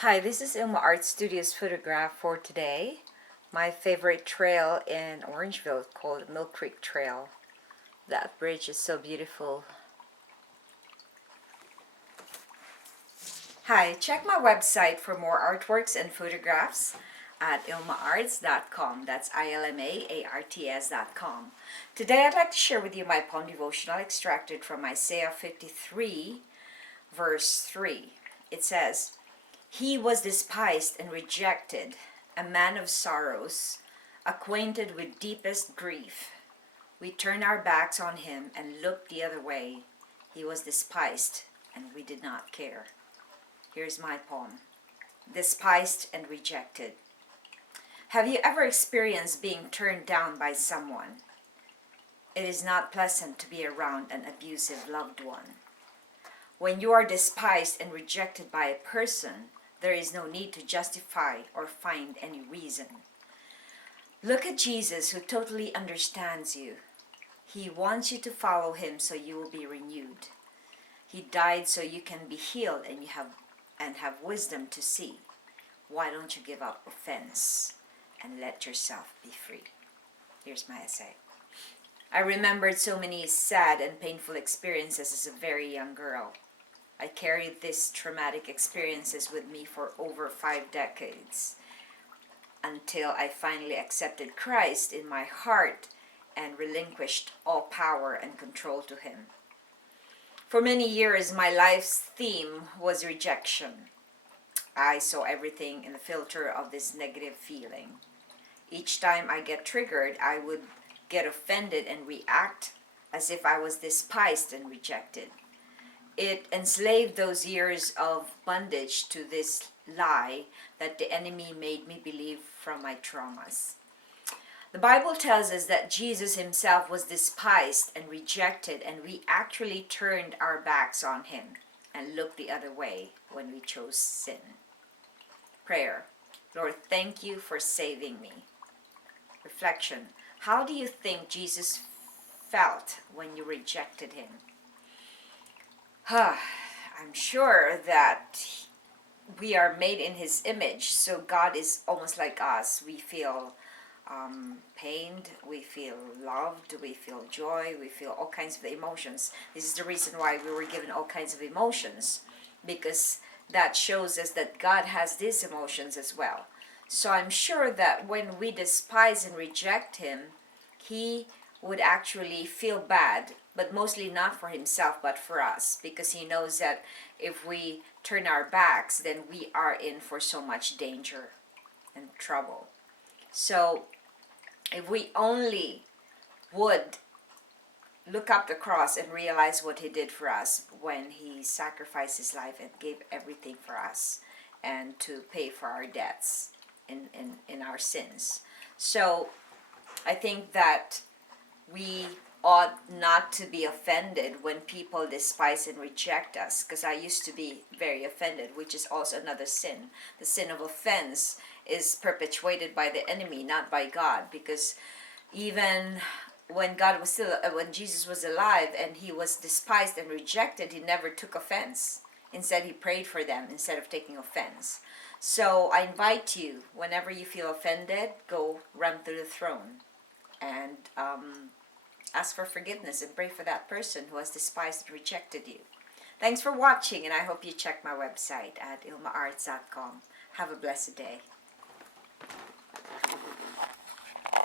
Hi, this is Ilma Art Studios photograph for today. My favorite trail in Orangeville called Mill Creek Trail. That bridge is so beautiful. Hi, check my website for more artworks and photographs at ilmaarts.com. That's ILMAARTS.com. Today I'd like to share with you my poem devotional extracted from Isaiah 53, verse 3. It says, "He was despised and rejected, a man of sorrows, acquainted with deepest grief. We turned our backs on him and looked the other way. He was despised, and we did not care." Here's my poem. Despised and rejected. Have you ever experienced being turned down by someone? It is not pleasant to be around an abusive loved one. When you are despised and rejected by a person, there is no need to justify or find any reason. Look at Jesus, who totally understands you. He wants you to follow him so you will be renewed. He died so you can be healed and have wisdom to see. Why don't you give up offense and let yourself be free? Here's my essay. I remembered so many sad and painful experiences as a very young girl. I carried these traumatic experiences with me for over 5 decades until I finally accepted Christ in my heart and relinquished all power and control to him. For many years, my life's theme was rejection. I saw everything in the filter of this negative feeling. Each time I get triggered, I would get offended and react as if I was despised and rejected. It enslaved those years of bondage to this lie that the enemy made me believe from my traumas. The Bible tells us that Jesus himself was despised and rejected, and we actually turned our backs on him and looked the other way when we chose sin. Prayer. Lord, thank you for saving me. Reflection. How do you think Jesus felt when you rejected him? I'm sure that we are made in his image, so God is almost like us. We feel pained, we feel loved, we feel joy, we feel all kinds of emotions. This is the reason why we were given all kinds of emotions, because that shows us that God has these emotions as well. So I'm sure that when we despise and reject him, he would actually feel bad, but mostly not for himself but for us, because he knows that if we turn our backs, then we are in for so much danger and trouble. So if we only would look up the cross and realize what he did for us when he sacrificed his life and gave everything for us and to pay for our debts in our sins. So I think that we ought not to be offended when people despise and reject us, because I used to be very offended, which is also another sin. The sin of offense is perpetuated by the enemy, not by God, because even when when Jesus was alive and he was despised and rejected, he never took offense. Instead, he prayed for them instead of taking offense. So I invite you, whenever you feel offended, go run through the throne and ask for forgiveness and pray for that person who has despised and rejected you. Thanks for watching, and I hope you check my website at ilmaarts.com. Have a blessed day.